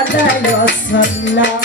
আলাইহি ওয়াসাল্লাম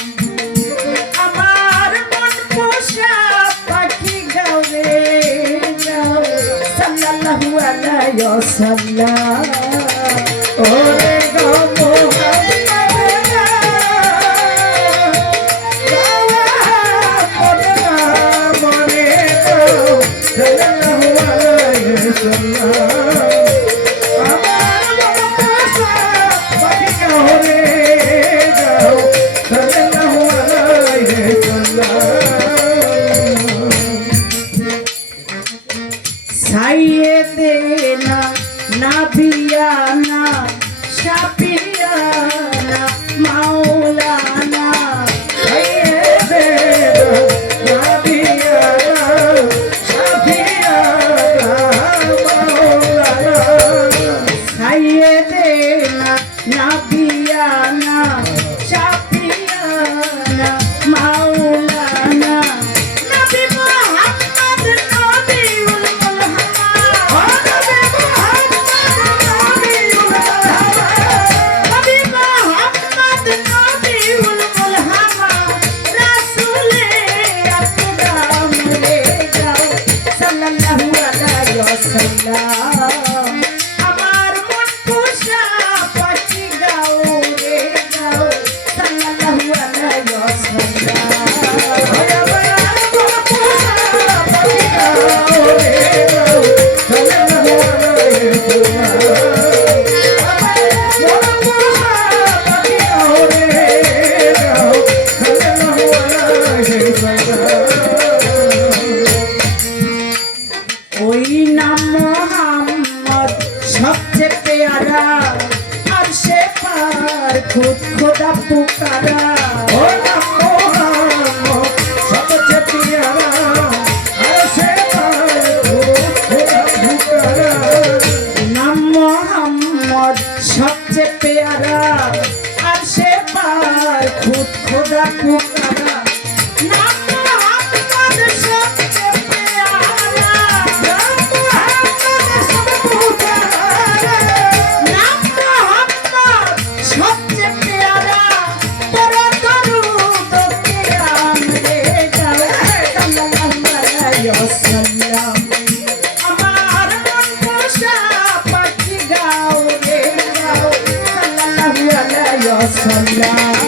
আলাইহি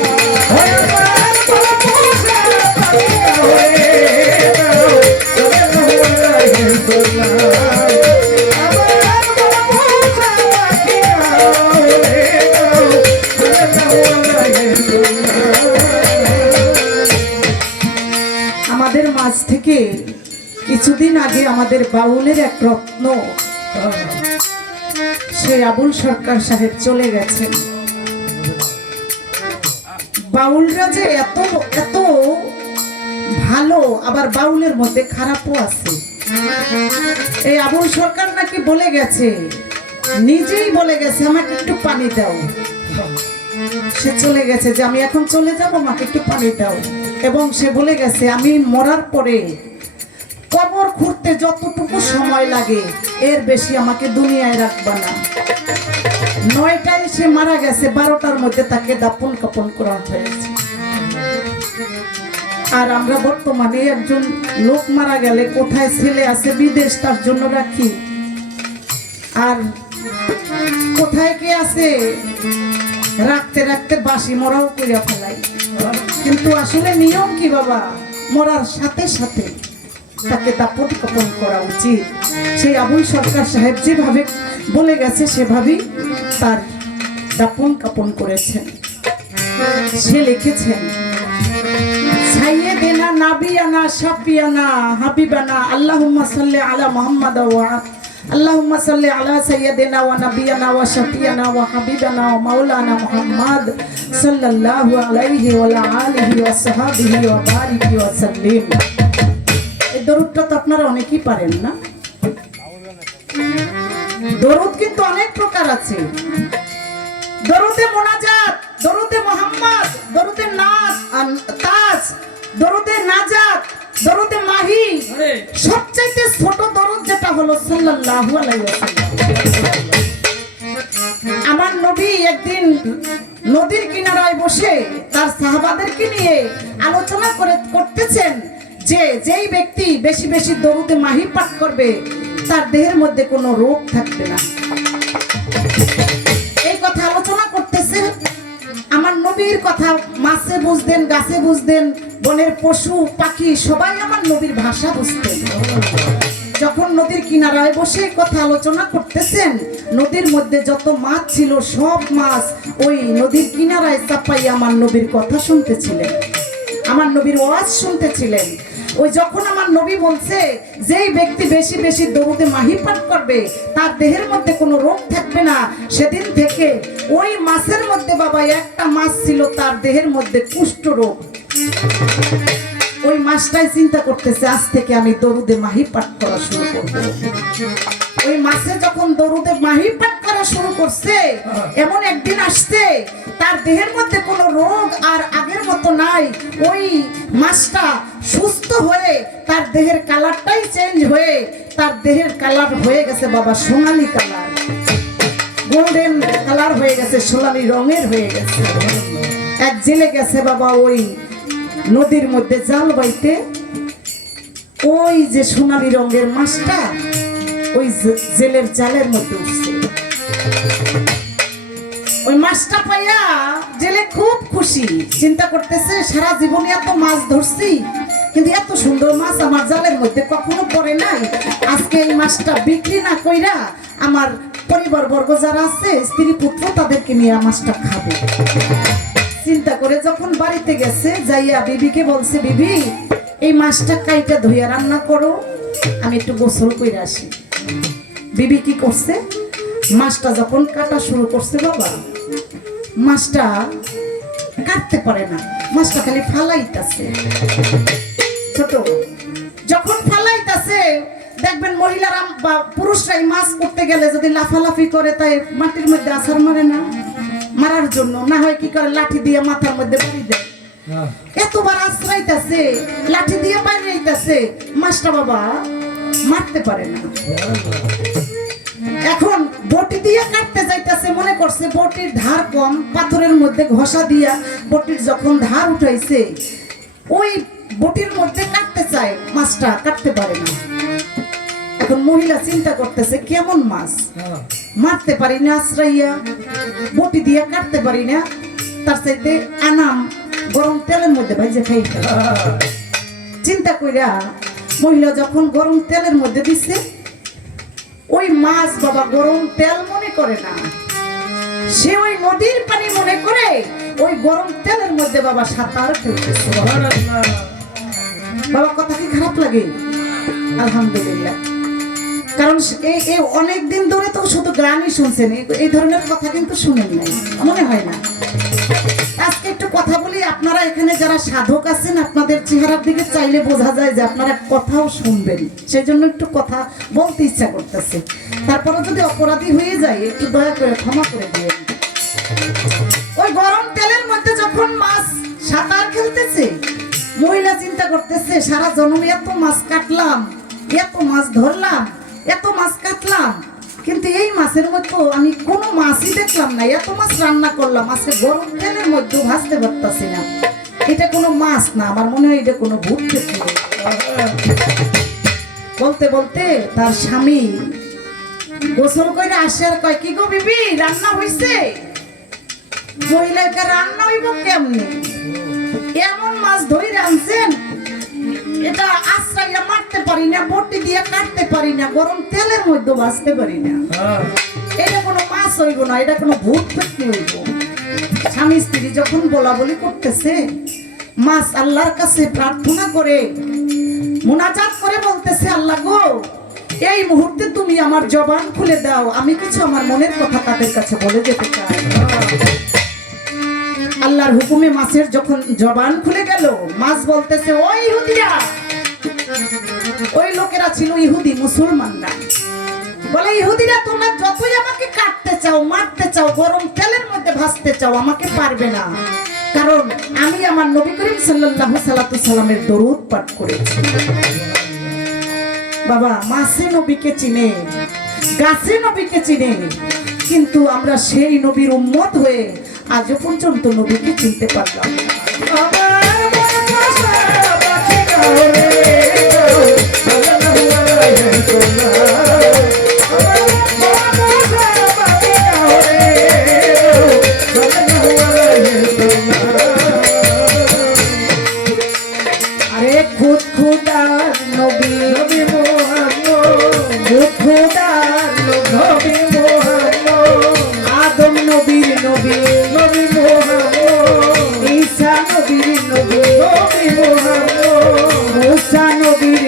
কিছুদিন আগে আমাদের বাউলের এক রত্ন সে আবুল সরকার সাহেব চলে গেছেন। বাউলরা যে এত এত ভালো, আবার বাউলের মধ্যে খারাপও আছে। এই আবুল সরকার নাকি বলে গেছে, নিজেই বলে গেছে, আমাকে একটু পানি দাও। সে চলে গেছে যে, আমি এখন চলে যাব, আমাকে একটু পানি দাও। এবং সে বলে গেছে, আমি মরার পরে খুঁড়তে যতটুকু সময় লাগে, এর বেশি আমাকে দুনিয়ায় রাখবা না। নয়টায় সে মারা গেছে, বারোটার মধ্যে তাকে দাপন কাপন করা হয়েছে। আর আমরা বর্তমানে একজন লোক মারা গেলে কোথায় ছেলে আছে, বিদেশ তার জন্য রাখি। আর কোথায় কে আছে, রাখতে রাখতে বাসি মরাও করিয়া ফেলাই। কিন্তু আসলে নিয়ম কি বাবা? মরার সাথে সাথে তাকে দাপট কাপন করা উচিত। সেই আবুল সরকার সাহেব যেভাবে বলে গেছে, সেভাবেই তার দাপন কাপন করেছেন। সে লিখেছেন, সাইয়েদেনা মাওলানা সাল্লাল্লাহু বারিক দরুদটা তো আপনারা অনেকেই পারেন না। দরুদ কিন্তু অনেক প্রকার আছে। দরুদে মোনাজাত দরুদে মোহাম্মদ দরুদে নাস তাজ দরুদে নাজাত দরুদে মাহি। সবচাইতে ছোট দরুদ যেটা হলো সাল্লাল্লাহু আলাইহি আমার নবী একদিন নদীর কিনারায় বসে তার সাহাবাদেরকে নিয়ে আলোচনা করে করতেছেন যে যেই ব্যক্তি বেশি বেশি দরুদে মাহি পাঠ করবে, তার দেহের মধ্যে কোনো রোগ থাকবে না। এই কথা আলোচনা করতেছে আমার নবীর কথা মাছে বুঝতেন, গাছে বুঝতেন, বনের পশু, পাখি, সবাই আমার নবীর ভাষা বুঝতেন। যখন নদীর কিনারায় বসে কথা আলোচনা করতেছেন, নদীর মধ্যে যত মাছ ছিল, সব মাছ ওই নদীর কিনারায় চাপাই আমার নবীর কথা শুনতেছিলেন। আমার নবীর ওয়াজ শুনতেছিলেন। ওই যখন আমার নবী বলছে, যেই ব্যক্তি বেশি বেশি দরুদে মাহি পাঠ করবে, তার দেহের মধ্যে কোনো রোগ থাকবে না। সেদিন থেকে ওই মাছের মধ্যে বাবা, একটা মাছ ছিল, তার দেহের মধ্যে কুষ্ঠ রোগ। ওই মাসটাই চিন্তা করতেছে, আজ থেকে আমি দরুদে মাহি পাঠ করা শুরু করব। ওই মাসে যখন দরুদে মাহি পাঠ করা শুরু করছে এমন একদিন আসছে তার দেহের মধ্যে কোনো রোগ আর আগের মতো নাই। ওই মাছটা সুস্থ হয়ে তার দেহের কালারটাই চেঞ্জ হয়ে তার দেহের কালার হয়ে গেছে বাবা সোনালি কালার। গোল্ডেন কালার হয়ে গেছে সোনালি রঙের হয়ে গেছে। এক জেলে গেছে বাবা ওই নদীর মধ্যে জাল বাইতে। ওই যে সোনালি রঙের মাছটা ওই জেলের জালের মধ্যে উঠছে। ওই মাছটা পাইয়া জেলে খুব খুশি। চিন্তা করতেছে, সারা জীবনে এত মাছ ধরছি, কিন্তু এত সুন্দর মাছ আমার জালের মধ্যে কখনো পড়ে নাই। আজকে এই মাছটা বিক্রি না কইরা আমার পরিবার বর্গ যারা আছে, স্ত্রী পুত্র, তাদেরকে নিয়ে মাছটা খাব। চিন্তা করে যখন বাড়িতে গেছে, যাইয়া বিবিকে বলছে, বিবি, এই মাছটা কাইটা ধুইয়া রান্না করো, আমি একটু গোসল করে আসি। বিবি কি করছে? মাছটা যখন কাটা শুরু করছে বাবা মাছটা কাটতে পারে না মাছটা খালি ফালাইতাছে। ছোট যখন ফালাইতাছে দেখবেন মহিলারা বা পুরুষরা এই মাছ করতে গেলে যদি লাফালাফি করে তাই মাটির মধ্যে আছাড় মারে না। মারার জন্য না হয় কি করে লাঠি দিয়ে মাথার মধ্যে বাড়ি দেয়। এতবার আশ্রাইতাছে লাঠি দিয়ে বাইরে মাছটা বাবা মারতে পারে না। এখন বটি দিয়ে কাটতে যাইতাছে, মনে করছে বটির ধার কম, পাথরের মধ্যে ঘষা দিয়া বটির যখন ধার উঠাইছে, ওই বটির মধ্যে কাটতে চায়, মাছটা কাটতে পারে না। এখন মহিলা চিন্তা করতেছে, কেমন মাছ? মারতে পারি না, আশ্রাইয়া। বটি দিয়ে কাটতে পারি না, তার চাইতে আনাম গরম তেলের মধ্যে ভাইজে খাই চিন্তা কইরা মহিলা যখন গরম তেলের মধ্যে দিছে, ওই মাছ বাবা গরম তেল মনে করে না। সে ওই নদীর পানি মনে করে ওই গরম তেলের মধ্যে বাবা সাঁতার খেলতেছে বাবা, কথা কি খারাপ লাগে? আলহামদুলিল্লাহ। কারণ এই অনেক দিন ধরে তো শুধু গানই শুনছেন এই ধরনের কথা কিন্তু শুনেন নাই, মনে হয় না। আজকে একটু কথা বলি, আপনারা এখানে যারা সাধক আছেন, আপনাদের চেহারার দিকে চাইলে বোঝা যায় যে আপনারা কথাও শুনবেন। সেই জন্য একটু কথা বলতে ইচ্ছা করতেছে। তারপরে যদি অপরাধী হয়ে যায়, একটু দয়া করে ক্ষমা করে দিয়ে ওই গরম তেলের মধ্যে যখন মাছ সাঁতার খেলতেছে, মহিলা চিন্তা করতেছে, সারা জন্মে এত মাছ কাটলাম, এত মাছ ধরলাম, এত মাছ কাটলাম কিন্তু এই মাছের মধ্যে আমি কোনো মাছই দেখলাম না। এত মাছ রান্না করলাম, আজকে গরম তেলের মধ্যে ভাজতে পারতাছি না। এটা কোনো মাছ না, আমার মনে হয় এটা কোনো ভূত। বলতে বলতে তার স্বামী গোসল করে আসে আর কয়, কি গো বিবি, রান্না হইছে? মহিলাকে রান্না হইব কেমনে? এমন মাছ ধরে আনছেন এটা আশ্রয় মারতে পারি না বটি দিয়ে কাটতে পারি না গরম তেলের মধ্যে ভাজতে পারি না। এটা কোনো মাছ হইব না এটা কোনো ভূত পেটনি হইব। স্বামী স্ত্রী যখন বলা বলি করতেছে মাছ আল্লাহর কাছে প্রার্থনা করে মোনাজাত করে বলতেছে আল্লাহ গো এই মুহূর্তে তুমি আমার জবান খুলে দাও আমি কিছু আমার মনের কথা তাদের কাছে বলে যেতে চাই। আল্লাহর হুকুমে মাছের যখন জবান খুলে গেল, মাছ বলতেছে, ওই ইহুদিরা! ওই লোকেরা ছিল ইহুদি মুসলমান না বলে, ইহুদিরা, তোমরা যতই আমাকে কাটতে চাও, মারতে চাও, গরম তেলের মধ্যে ভাসতে চাও, আমাকে পারবে না। কারণ আমি আমার নবী করিম সাল্লাল্লাহু সাল্লাতু সাল্লামের দরুদ পাঠ করেছি। বাবা, মাসে নবীকে চিনে, গাছে নবীকে চিনে, কিন্তু আমরা সেই নবীর উম্মত হয়ে আজও পর্যন্ত নবীকে চিনতে পারলাম আমার নবীর নবী নবী মুসা নবীর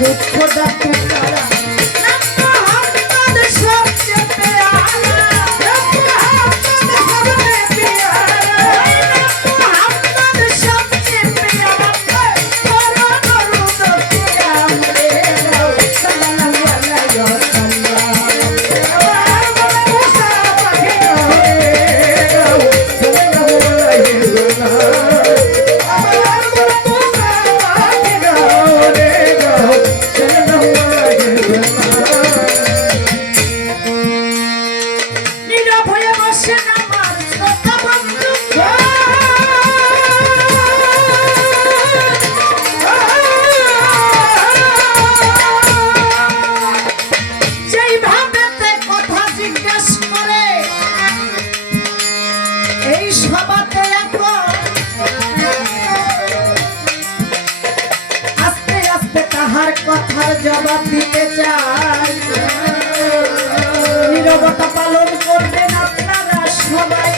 দুঃখ নীরবতা পালন করবেন আপনারা সবাই।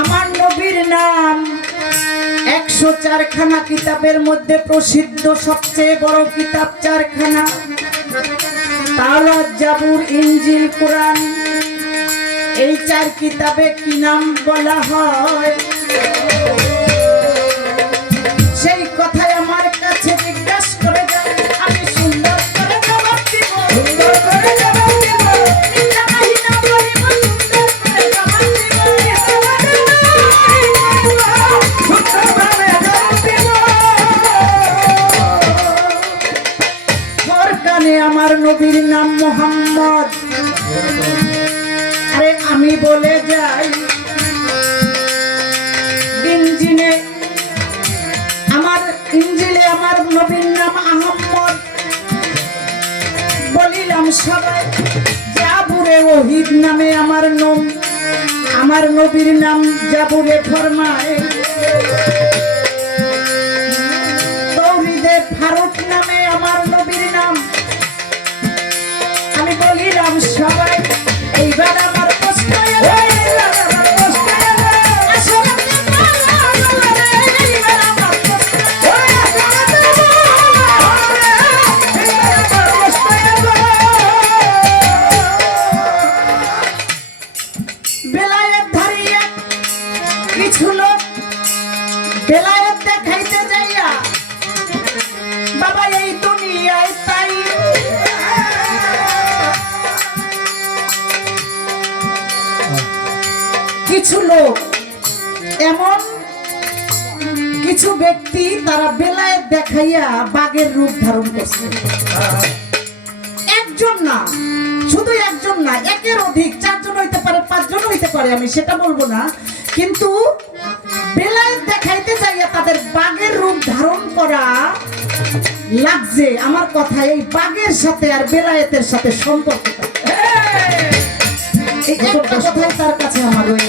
আমার নবীর নাম একশো চারখানা কিতাবের মধ্যে প্রসিদ্ধ সবচেয়ে বড় কিতাব চারখানা। তাওরাত জাবুর ইঞ্জিল কোরআন। এই চার কিতাবে কি নাম বলা হয়? সেই কথায় আমার কাছে জিজ্ঞাসা করে যায় আমি সুন্দর করে জবাব দিব। সুন্দর করে জবাব তহিদ নামে আমার নম আমার নবীর নাম যাবুরে ফরমায়। বেলায়ের ধরিয়া, কিছু লোক বেলায়ের দেখাইতে যাইয়া, বাবা, এই দুনিয়ায় তাই। কিছু লোক এমন, কিছু ব্যক্তি তারা বেলায় দেখাইয়া বাঘের রূপ ধারণ করছে। একজন না, শুধু একজন না, একের অধিক চার হইতে হইতে পারে আমি সেটা বলব না। কিন্তু বেলায় দেখাইতে যাইয়া তাদের বাঘের রূপ ধারণ করা লাগছে। আমার কথা এই বাঘের সাথে আর বেলায়েতের সাথে সম্পর্ক এই একটা কথাই তার কাছে আমার রয়ে।